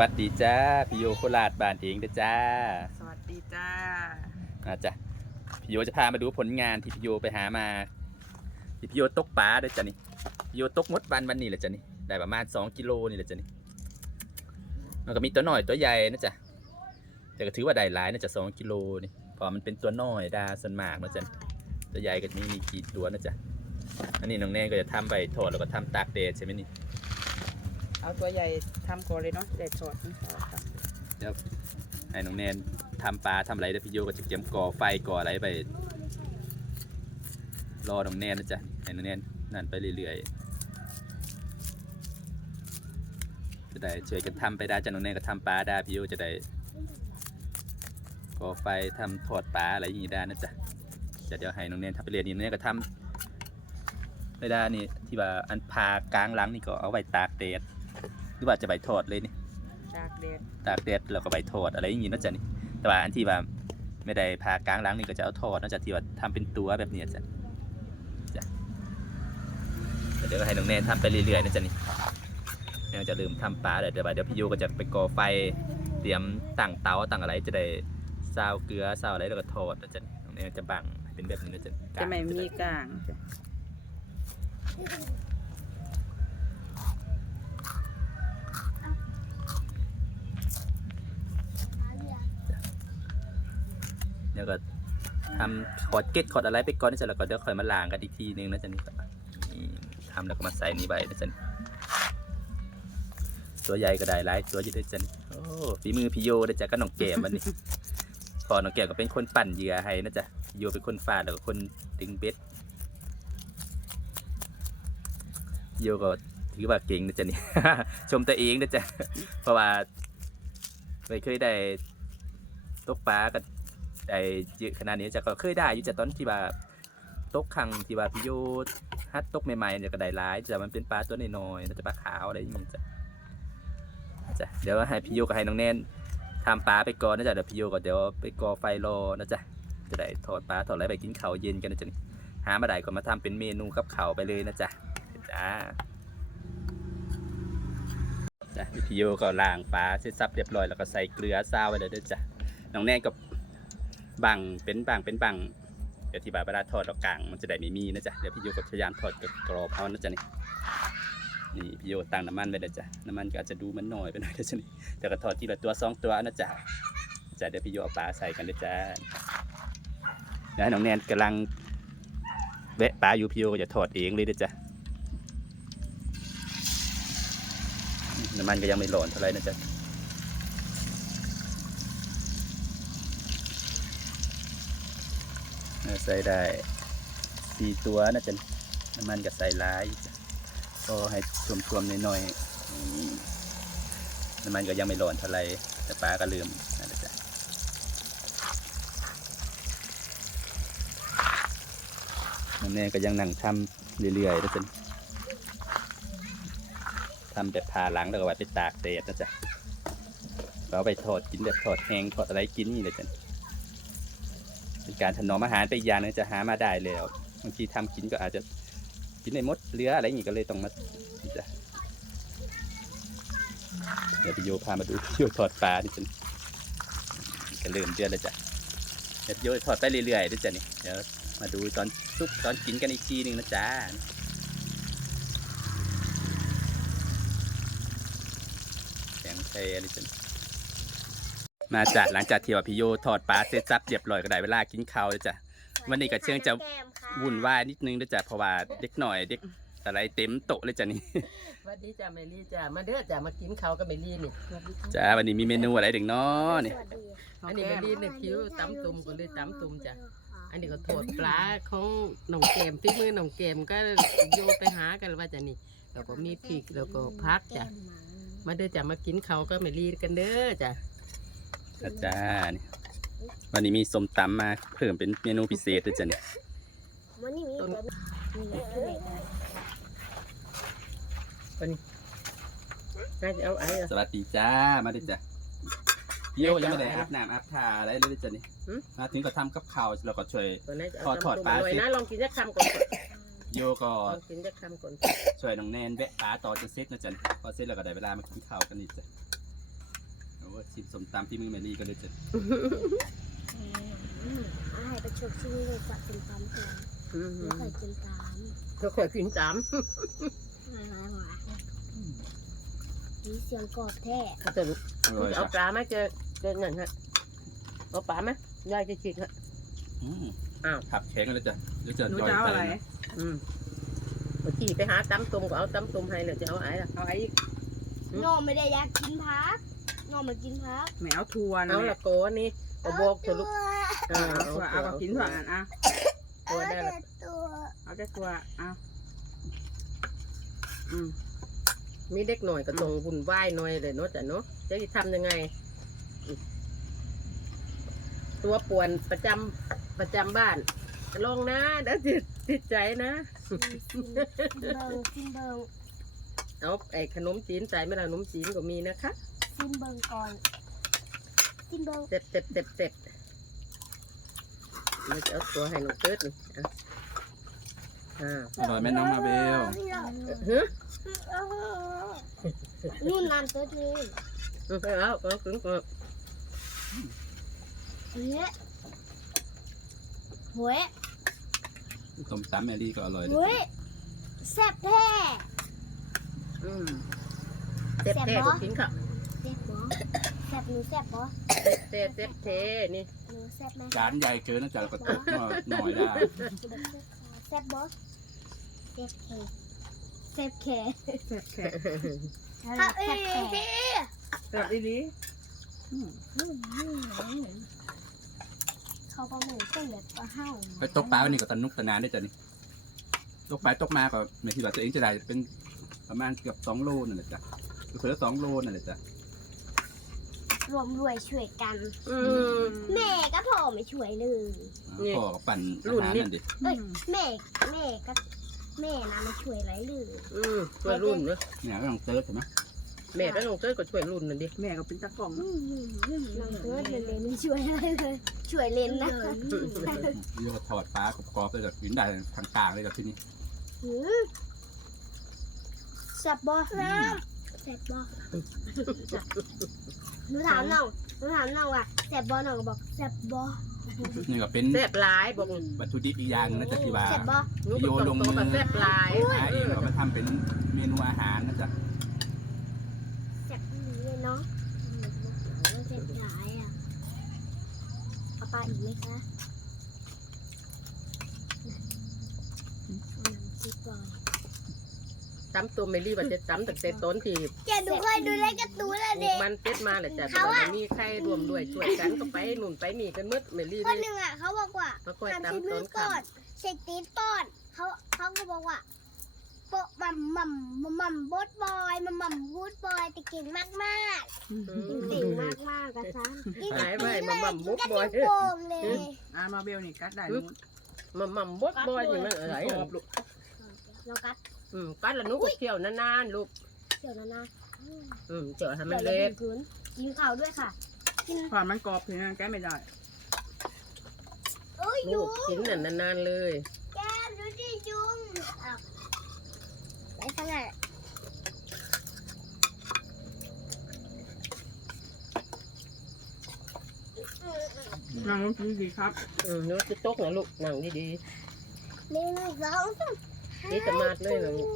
วัสดีจ้าพี่โยโคราชบ้านเองเด้อจ้าสวัสดีจ้าอาจ้ะพี่โยจะพามาดูผลงานที่พี่โยไปหามาที่พี่โยตกปลาเด้อจ้ะนี่พี่โยตกมดวันวันนี้แหละจ้ะนี่ได้ประมาณ2กิโลนี่แหละจ้ะนี่มันก็มีตัวน้อยตัวใหญ่นะจ๊ะแต่ก็ถือว่าได้หลายนะจ๊ะ2กิโลนี่เพอมันเป็นตัวน้อยดาส่วนมากนะจ๊ะตัวใหญ่ก็มีมีกี่ตัวนะจ๊ะอันนี้น้องแน่ก็จะทำใบทอดแล้วก็ทำตากแดดใช่ไหมนี่ เอาตัวใหญ่ทำก่อนเลยเนาะเด็ดสดนี่ขอครับให้น้องแนนทำปลาทำอะไรเดี๋ยวพี่โยก็จะเตรียมก่อไฟก่ออะไรไป รอน้องแนนนะจ๊ะให้น้องแนนนั่นไปเรื่อยๆจะได้ช่วยกันทำไปได้จ้ะน้องแนนก็ทำปลาได้พี่โยจะได้ก่อไฟทำทอดปลาอะไรอย่างนี้ได้นะจ๊ะจะเดี๋ยวให้น้องแนนทำไปเรียนนี่น้องแนนก็ทำไม่ได้นี่ที่ว่าอันพากลางหลังนี่ก็เอาไว้ตากแดด หรือว่าจะไปทอดเลยนี่จากเด็ดตากแดดแล้วก็ใบทอดอะไรอย่างงี้เนาะจ๊ะนี่แต่ว่าอันที่ว่าไม่ได้พากลางล้างนี่ก็จะเอาทอดเนอกจากที่ว่าทำเป็นตัวแบบนี้จ้ะจ้ะเดี๋ยวก็ให้น้องแนนทำไปเรื่อยๆนะจ๊ะนี่แนนจะลืมทำปลาเดี๋ยวเดี๋ยวเดี๋ยวพี่โยก็จะไปก่อไฟเตรียมตั้งเตาตั้งอะไรจะได้ซาวเกลือซาวอะไรแล้วก็ทอดนะจ๊ะนี่น้องแนนจะบังเป็นแบบนี้นะจ๊ะจะไม่มีกลาง เดี๋ยวก็ทำขอดเก็ตขอดอะไรไปก่อนนะจ๊ะแล้วก็เดี๋ยวค่อยมาล้างกันอีกทีนึงนะจ๊ะนี่ทำแล้วก็มาใส่นี่ใบนะจ๊ะตัวใหญ่ก็ได้หลายตัวอยู่ด้วยจันโอ้ฝีมือพี่โยนะจ๊ะก็น้องแก้มวันนี้พอน้องแก้มก็เป็นคนปั่นเหยื่อให้นะจ๊ะโยเป็นคนฟาดแล้วก็คนดึงเบ็ดโยก็ถือว่าเก่งนะจ๊ะนี่ชมตัวเองนะจ๊ะเพราะว่าไม่เคยได้ตกปลาก็ ได้เยอะขนาดนี้จะก็เคยได้อยู่จ้ะตอนที่ว่าตกคังที่ว่าพี่โยฮัดตกใหม่ๆเนี่ยก็ได้หลายจะมันเป็นปลาตัวน้อยๆนะจ๊ะปลาขาวอะไรอย่างเงี้ยจ้ะจ้ะเดี๋ยวให้พี่โยกับให้น้องแนนทำปลาไปก่อนนะจ๊ะเดี๋ยวพี่โยก็เดี๋ยวไปก่อไฟรอนะจ๊ะจะได้ทอดปลาทอดอะไรไปกินข้าวเย็นกันนะจ๊ะนี่หามาได้ก็มาทำเป็นเมนูกับข้าวไปเลยนะจ๊ะจ้าจ้ะพี่โยก็ล้างปลาเสร็จสับเรียบร้อยแล้วก็ใส่เกลือซาวไว้เลยด้วยจ้ะน้องแนนก็บั งเป็นบังเป็นบังเดี๋ยวที่บาเวลาทอดเรากลางมันจะได้ไม่มีนะจ๊ะเดี๋ยวพี่โยก็พยายามทอดกับกรอบเอานะจ๊ะนี่นี่พี่โยตั้งน้ำมันไว้แล้วจ้ะน้ำมันก็อาจจะดูมันหน้อยไปหน่อยนะจ๊ะนี่แต่ก็ทอดทีละตัวสองตัวนะจ๊ะจ้ะเดี๋ยวพี่โยเอาปลาใส่กันเลยจ้าเดี๋ยวให้น้องแนนกำลังแวะปลาอยู่พี่โยก็จะทอดเองเลยนะจ๊ะน้ำมันก็ยังไม่ร้อนเท่าไหร่นะจ๊ะเออ ใส่ได้สี่ตัวนะจ๊ะน้ำมันก็ใส่หลายก็ให้ท่วมๆหน่อยๆน้ำมันก็ยังไม่ร้อนเท่าไรแต่ปลาก็ลืมนั่นแหละจ้ะน้ำแน่ก็ยังนั่งทำเรื่อยๆนะจ๊ะทำแบบพาหลังแล้วก็ไว้ไปตากแดดนะจ๊ะเราไปทอดกินแบบทอดแห้งทอดอะไรกินนี่เลยจ้ะ เป็นการถนอมอาหารไปอีกอย่างนึงจะหามาได้แล้วบางทีทำกินก็อาจจะกินในมดเลืออะไรอย่างงี้ก็เลยต้องมาจ้ะเดี๋ยวพี่โยพามาดูพี่โยทอดปลาดิฉันก็เริ่มเดือนแล้วจ้ะเดี๋ยวพี่โยทอดไปเรื่อยๆด้วยจ้ะนี่เดี๋ยวมาดูตอนซุปตอนกินกันอีกทีหนึ่งนะจ๊ะแข็งเทอะไรจ้ะ มาจ้ะหลังจากที่ว่าพี่โยทอดปลาเสร็จสับเรียบร้อยก็ได้เวลากินข้าวแล้วจ้ะวันนี้ก็เชื่องจะวุ่นวายนิดนึงนะจ๊ะเพราะว่าเด็กหน่อยเด็กอะไรเต็มโต๊ะเลยจ้ะนี่สวัสดีจ้าเมลี่จ้ามาเด้อจ้ามากินข้าวกับเมลี่นี่จ้าวันนี้มีเมนูอะไรเด็กน้อนี่อันนี้เมลี่เนี่ยคิ้วตำตุ่มก็เลยตำตุ่มจ้ะอันนี้ก็โทษปลาของหนองเกมที่มือหนองเกมก็โยไปหากันว่าจะนี่แล้วก็มีพริกแล้วก็พักจ้ะมาเด้อจ้ามากินข้าวกับเมลี่กันเด้อจ้ะ นะจ้านี่วันนี้มีส้มตำมาเพิ่มเป็นเมนูพิเศษด้วยจ้ะนี่วันนี้มีแต่มีแต่ผู้ใหญ่ได้น่าจะเอาไอ้สวัสดีจ้า มาด้วยจ้ะพี่โยยังไม่ได้อาบน้ำอาบท่าอะไรเลยด้วยจ้ะนี่มาถึงก็ทำกับข้าวแล้วก็ช่วยตัวนี้จะทอเอาดทอดตำตุ่มปลาอร่อยสินะลองกินสักคำก่อนพี่โยก็ลองกินสักคำก่อนช่วยน้องแนนแวะปลาต่อจนเสร็จนะจ๊ะนี่พอเสร็จแล้วก็ได้เวลามากินข้าวกันอีกจ้ะ ชิมสมตำที่มือแมรี่ก็เลยจะอาหารประชดชื่อเลยจับเป็นตามตัวอืมไม่เคยกินตามเขาเคยกินตามอะไรวะมีเสียงกรอบแท้เขาจะอร่อยเอาจ้ะปลาไหมเจอเจอนั่นฮะเอาปลาไหมยายจะฉีกฮะอืมอ้าวขับแข็งเลยจ้ะเดี๋ยวจะหนูย่อยจะเอาไปอะไรนะอืมเมื่อกี้ไปหาตำตุมก็เอาตำตุมให้เลยจะเอาไอ้ล่ะเอาไอ้น้องไม่ได้อยากกินพัก น้องมากินพักแมวทวนเอาละโกนี่ก็บอกเถอะลูกเออเอาตัวเอากับกินถั่วอันอะตัวได้ละตัวเอาแต่ตัวเอาอืมมีเด็กหน่อยก็ต้องวุ่นวายหน่อยเลยเนาะจ้ะเนาะจะทำยังไงอืมตัวป่วนประจำประจำบ้านลองนะเดี๋ยวติดติดใจนะซิมเบิงซิมเบิงเอาไอ้ขนมจีนใส่ไหม่ละขนมจีนก็มีนะคะ ซิมเบิงก่อนซิมเบิงเต็บเต็บเต็บเต็บเราจะเอาตัวให้น้องเติร์ดนี่อะอ่าอร่อยไหมน้องมาเบลเฮ้ยนู่นน้ำตัวนี้เอาเอาถึงก่อนเฮ้ยเฮ้ยสมตำแมรี่ก็อร่อยเลยเฮ้ยแซ่บแท้อืมเต็บเท่ก็กินค่ะ แซ่บหนูแซ่บบ่เต็บเต็บเทนี่หนูแซ่บไหมจานใหญ่เกินนะจ๊ะเราก็ตกหน่อยหน่อยได้แซ่บบ่แซ่บเคแซ่บเคแซ่บแค่แซ่บแค่แซ่บดีเขาก็เหมือนเป็นแบบปลาเห่าไปตกปลาวันนี้ก็ตนุกตะนานได้จ้ะนี่ตกไปตกมาก็ไม่คิดว่าตัวเองจะได้เป็นประมาณเกือบสองโลนั่นแหละจ้ะคือคนละสองโลนั่นแหละจ้ะ รวมรวยช่วยกัน อืม แม่ก็พอไม่ช่วยเลย นี่พ่อก็ปั่นรุ่อานหารนี่นั่นดิเอ้ยแม่แม่ก็แม่นะไม่ช่วยอะไรเลยอืมช่วยรุ่นเนอะเนี่ยก็ต้องเติร์ดใช่ไหมแม่ก็น้องเติร์ดก็ช่วยรุ่นนั่นดิๆแม่ก็เป็นตะกล่องน้องเกิดเลยไม่ช่วยอะไรเลย ช่วยเล่นนะเรียกว่าถอดปลากรอบๆเลยแบบกินได้ทางกลางเลยกับที่นี่หืมแซ่บบ่แซ่บแซ่บบ่ หนูถามน้องหนูถามน้องว่าแซ่บบ่น้องก็บอกแซ่บบ่นี่ก็เป็นแซ่บหลายบอกวัตถุดิบอีกอย่างนะจ๊ะที่ว่าแซ่บบ่หนูก็ต้องโตแบบแซ่บหลายหาเองเรามาทำเป็นเมนูอาหารนะจ๊ะแซ่บนี่เลยเนาะแซ่บหลายอะเอาปลาอีกไหมคะเอาน้ำจิ้มก่อน ตำตัวเมลี่ว่าจะตำตั้งแต่ต้นที่แกดูเคยดูเล่นการ์ตูนแล้วปลูเด็กก มันเป็ดมาแหละจ้ะแต่เขาว่าอะ มีใครรวมด้วยช่วยกันก็ไปหนุนไปนี่กันมืดเมลี่คนนี่หนึ่งอะเขาบอกว่ามาคอยทำชิ้นตำมืต้อนขาก่อนเช็คตีนก่อนเขาเขาก็บอกว่าโปะมัมมัมมัมมัมบดบอยมัมมัมบูดบอยแต่เก่งมากมากๆเก่งมากมากๆกระซันหายไปมามั่มบุกบอยโป่งเลย อ่ามาเบลนี่กัดได้หนูมามั่มบดบอยอยู่นั่นอะไรกรอบลูกเรากัด อืมกัดแล้วหนุก็เที่ยวนานๆลูกเดี๋ยวนะนะอืมเจียวให้มันเดี๋ยวเล็กเรากินกินข้าวด้วยค่ะ กินความมันกรอบถึงแกไม่ได้ เอ้ยลูยุกงกินน่ะนานๆเลย แก้มดูดิยุงอ้าวไปทางไหนนั่งลงกินดีครับ อืมหนุจะตกนะลูกนั่งดีหนึ่งสองสามๆ นี่จะมาดเลยนะลูก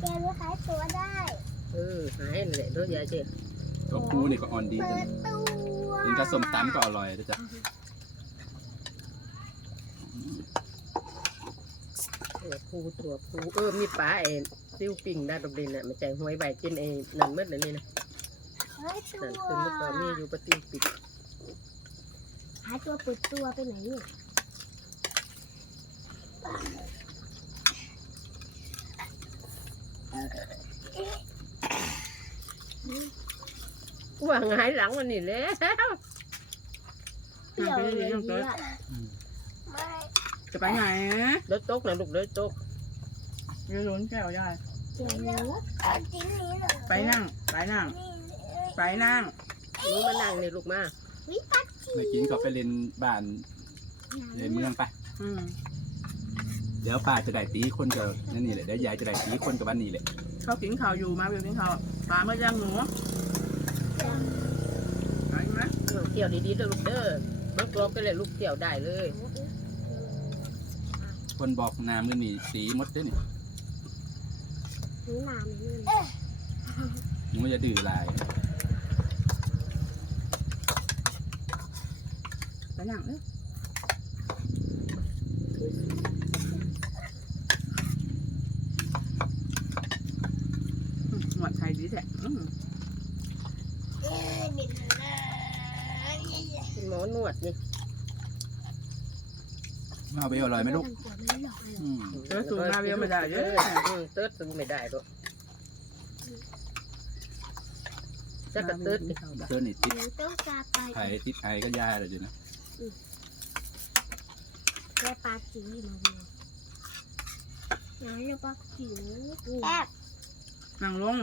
แกไม่ขายตัวได้ เออหายเลยเด้วยยายเจ็ดตัวปูนี่ก็อ่อนดีเปิจ้ะดตัวกินกับส้มตำก็อร่อยนะจ๊ะตัวผู้ตัวผู้เออมีปลาไอ้ซิวปิ่งได้ดอกดินน่ะมันใจหวยใบกินไอ้นั่นมืดเลยนี่นะหายตัวนั่นคือมันก็มีอยู่ปฏิปิดหายตัวเปิดตัวไปไหนเนี่ย ว่าหงายหลังวันนี้แล้วเปรี้ยวเลยเนี่ยไม่จะไปไหนรถตกนะลูกรถตกเรือล้นแก้วได้เปรี้ยวเลยจริงนี่เลยไปนั่ง ไปนั่ง ไปนั่งหนูมานั่งนี่ลูกมาวิปัสสีไม่กินก็ไปเล่นบ้านเล่นเมืองไป อืมเดี๋ยวป้าจะได้ตีคนกับนั่นนี่แหละเดี๋ยวยายจะได้ตีคนกับบ้านนี้แหละอเขากินข้าวอยู่มาเดี๋ยวกินข้าวปลาเมื่อย่างหนูเอะไรไหมเกี่ยวดีๆเด้อลูกเด้อมันกรอบก็เลยลูกเกี่ยวได้เลย คนบอกหนามือนี่สีมดเด้วยนี่หนูหนามนี่หนูจะดื้อหลายไปหนังเลยอืม หนวดไทยดีแท้อืมเอ้ยบินเลยเป็นหมอนวดนี่เอาไปอร่อยไหมลูกไม่หลอกเลยอืมเออสูงมาเวียไม่ได้เยอะอืมเติร์ดสูงไม่ได้ลูกจะกระเติร์ดดิเจอนี่ติดหนูต้องกาไปไอติดไอก็ยาเลยอยู่นะแค่ปลาจีมาเวียงั้นเราปลาจีแอบนั่งลง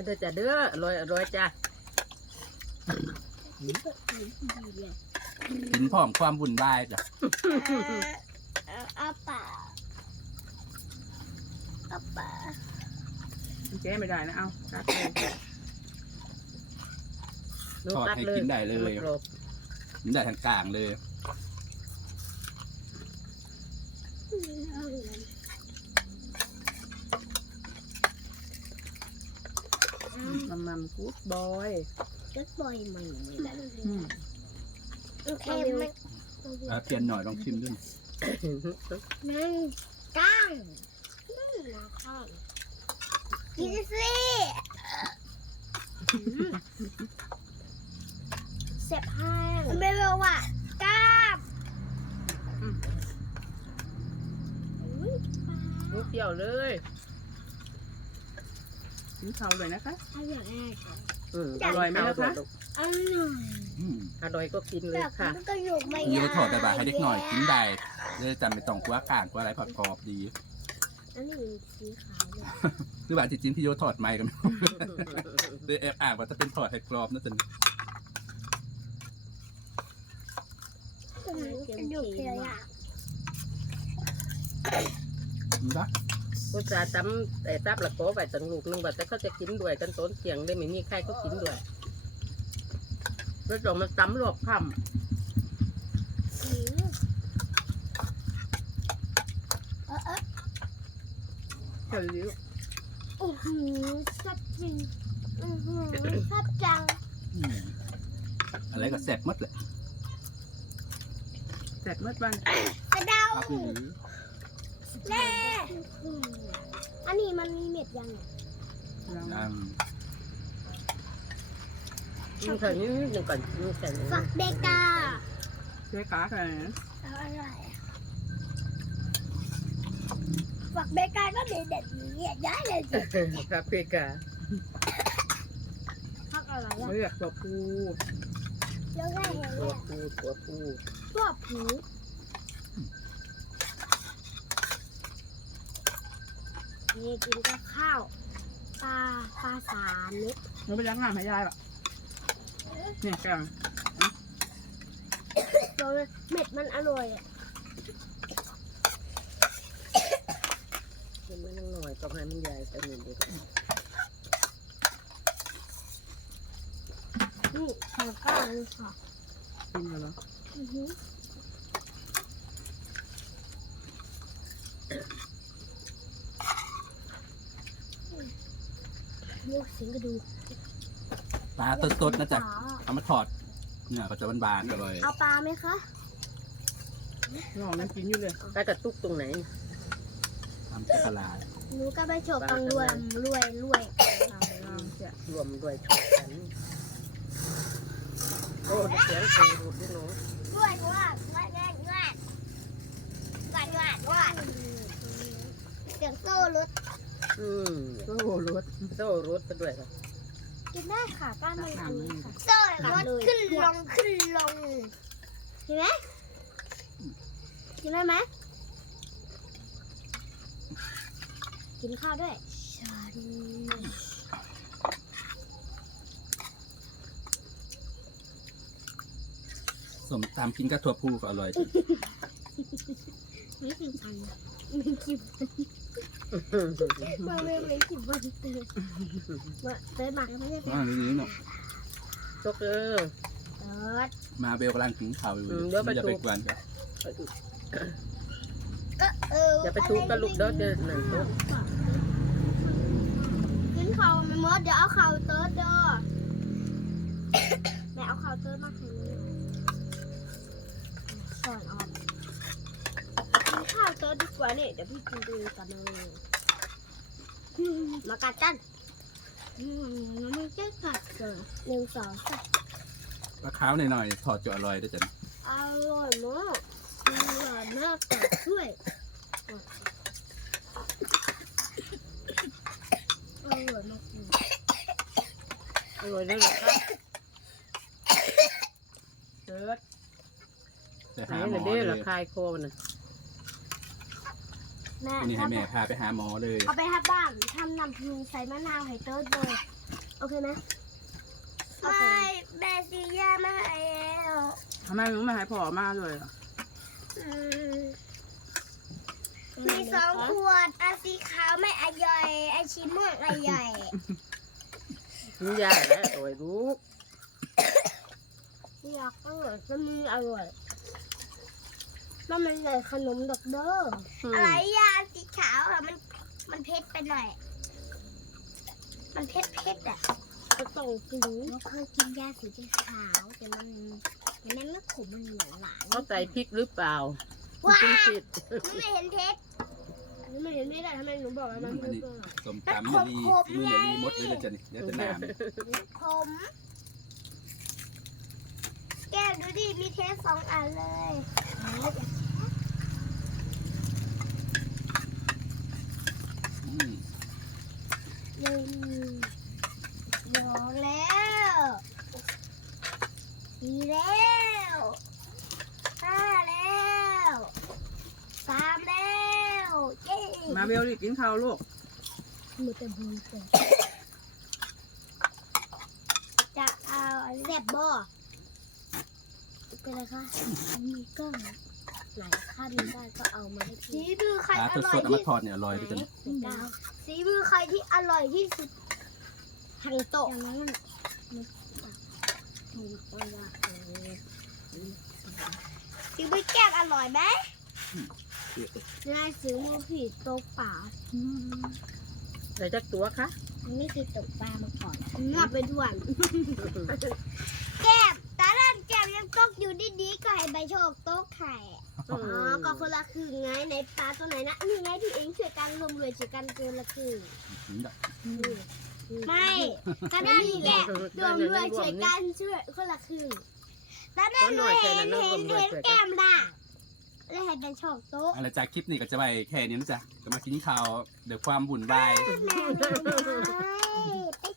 มันจะเด้ออร่อยอร่อยจ้ะดีเลยกินพร้อมความวุ่นวายจ้ะเอาป่าเอาป่าแก้ไม่ได้นะเอาตัดไปลูกทอดตัดให้เลยกินได้เลยมันกรอบกินได้ทั้งกลางเลย มัมมัมกู๊ดบอยก็ปล่อยมันอืมโอเคมันเอาเพียนหน่อยลองชิมด้วยมันก้างนะข้างกินสิเสียบห้างไม่รู้ว่าก้ามลูกเกี่ยวเลย กินข้าวเลยนะคะ อร่อยมากอืมอร่อยไหมล่ะคะอร่อยอืมอร่อยก็กินเลแบยบค่ะ มันก็อยู่ไม่เยอะถอดแต่บาให้เด็กหน่อยกินได้เลยจำไม่ต้องกลัว่ากลางกว่าอะไรผัดกรอบดีอันนี้สีขาวเลยคือบาจริงๆพี่โยถอดไม้กันเลยแอบอ่านว่าจะเป็นถอดให้กรอบนะจ๊ะมันอยู่เพียงอย่างรัก อุตส่าห์ตำแต่ตับละโกไปตั้งลูกนึงแบบแต่เขาจะกินด้วยกันต้นเสียงได้ไม่มีใครเขากินด้วยแล้วจงมันตำรวบคอืมเออเออเฉลียวโอ้โหสับจริงอือหือสับจังอืมอะไรก็แซ่บหมดเลยแตกเมื่อบ้างกระเดา ครับหรือ แน่อืมอันนี้มันมีเม็ดยังไงยังำมันแค่นี้หนึ่งก่อนมันแค่นี้ฝักเบกาเจ๊กาค่ะเอาอะไรอะฝักเบกาก็เด็ดเด็ดๆอย่างนี้ยย้ายเลยสิครับพี่กาฝักอะไรอะเลือกตัวปูแล้วก็เห็นตัวเนี่ยผู้ตัวผู้พวกผี นี่กินกับข้าวปลาปลาสามเม็ดหนูไปล้างน้ำให้ยายหรอเนี่ยแกงตัวเม็ดมันอร่อยอะมันไม่ต้องหน่อยต้องให้มันใหญ่แต่หนึ่งเดียวนี่ทางข้าวนี่ค่ะกินกันเหรอ ปลาสดๆนะจ๊ะเอามาทอดเนี่ยก็จะบานๆอร่อยเอาปลาไหมคะหน่อนั่งกินอยู่เลยปลากระตุกตรงไหนทำตลาดหนูก็ไปโบตังรวยรวยรวยรวมรวยโฉบกันโอ้เสียงสูงดูหนูรวรวยรวยรวยรวยรวยรวยเสียงโซ่รถ อืมโอ้รสโซ่รถไปด้วยค่ะกินได้ค่ะป้ามันอันนี้ค่ะโซ่รถขึ้นลงขึ้นลงเห็นไหมกินได้ไหมกินข้าวด้วยฉันสมตามกินกับถั่วพูก็อร่อยจ้ะไม่กินอันไม่กิน มาไม่ไม่กินวันเติมมาเติมมาไม่ได้อ่านี่เนาะตกเออเติมมาเบลกำลังกินข้าวอยู่อืมเดี๋ยวไปอย่าไปทุบกวนกันก็เอออย่าไปทุบกระลูกเด้อเด้อหนึ่งตัวกินข้าวไม่หมดเดี๋ยวเอาข้าวเติมเด้อแม่เอาข้าวเติมมาให้หนูสอนออกกิน ข้าวเติมดีกว่าเนี่ยเดี๋ยวพี่กินตัวเองกันเลยมากัดกันอืมมันจะกัดเกินหนึ่งสองสามปลาขาวหน่อยๆทอดจะอร่อยด้วยจ้ะอร่อยมากอร่อยมากกัดด้วยอร่อยมากอร่อยเลยเหรอครับเติร์ดไปไหนหาหมน่ะอเด้อเลละยคายโคมันน่ะ แม่วันนี้ให้แม่พาไปหาหมอเลยเอาไปทับบ้านทำน้ำพริกใส่มะนาวให้เติร์ดเลยโอเคไหมไม่แม่ซีย่ามาให้แล้วทำไมมึงไม่ให้พ่อมาเลยอะมีสองขวดอันสีขาวไม่อร่อยอันสีม่วงอร่อยกินยาแล้วโอ้ยลูกอยากอร่อยจะมีอร่อย มันมันเลยขนมดอกเด้ออะไรยาสีขาวอะมัน มันเผ็ดไปหน่อย มันเผ็ดเผ็ดอะก็ต้องกินเราเคยกินยาสีขาวแต่มันมันไม่ขมมันเหมือนหวานเขาใส่พริกหรือเปล่าว้ากินผิดหนูไม่เห็นเผ็ดหนูไม่เห็นเผ็ดอะทำไมหนูบอกว่ามันอัเผ็นดนี้เกินสมตำเมลีมือเมลีมดเลยเลยจ้ะนี่เดี๋ยวจะน้ำขมแก้วดูดิ มีเทสสองอันเลย อืม หนึ่งสองแล้วสี่แล้วห้าแล้วสามแล้วเย้ มาเบลรีบกินข้าวลูกมือเต็มมือเต็มจะเอาอันแซ่บบ่เป็นไรคะมีกล้องไหนข้ามีได้ก็เอามาให้พี่สีมือใครปลาอสร่อยดๆเอาที่มาทอดเนี่ยอร่อยด้วยจ้ะนี่ดาวสีมือใครที่อร่อยที่สุดทางโต๊ะอย่างนั้นสีมือแก้มอร่อยไหม นายซื้อมือผีโต๊ะป่าใส่จักตัวคะมันไม่เคยตกปลามาก่อนงับไปด่วนแก้มตาลันแก้มยังตกอยู่ดีๆก็ให้ใบโชคโต๊ะไข่อ๋อก็คนละครึ่งไงในปลาตัวไหนนะนี่ไงที่เองช่วยกันรวมรวยช่วยกันเกินละครึ่งถึงดอกไม่ก็ได้แหละรวมรวยช่วยกันช่วยคนละครึ่งแล้วได้หนูเห็นเห็นเห็นแก้มล่ะ แล้วให้เป็นโชคโต๊ะอะไรจากคลิปนี้ก็จะไปแค่นี้นะจ๊ะจะมากินข้าวเดี๋ยวความบุญวาย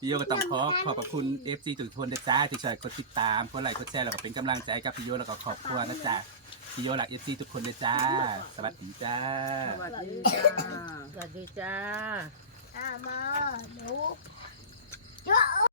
พี่โยก็ต้องขอขอบพระคุณ FG ทุกคนนะจ๊ะที่ช่วยกดติดตามกดไลค์กดแชร์แล้วก็เป็นกำลังใจกับพี่โยแล้วก็ขอบคุณนะจ๊ะพี่โยหลัก FG ทุกคนนะจ๊ะสวัสดีจ้าสวัสดีจ้าสวัสดีจ้าอ่ามาหนูเยอะ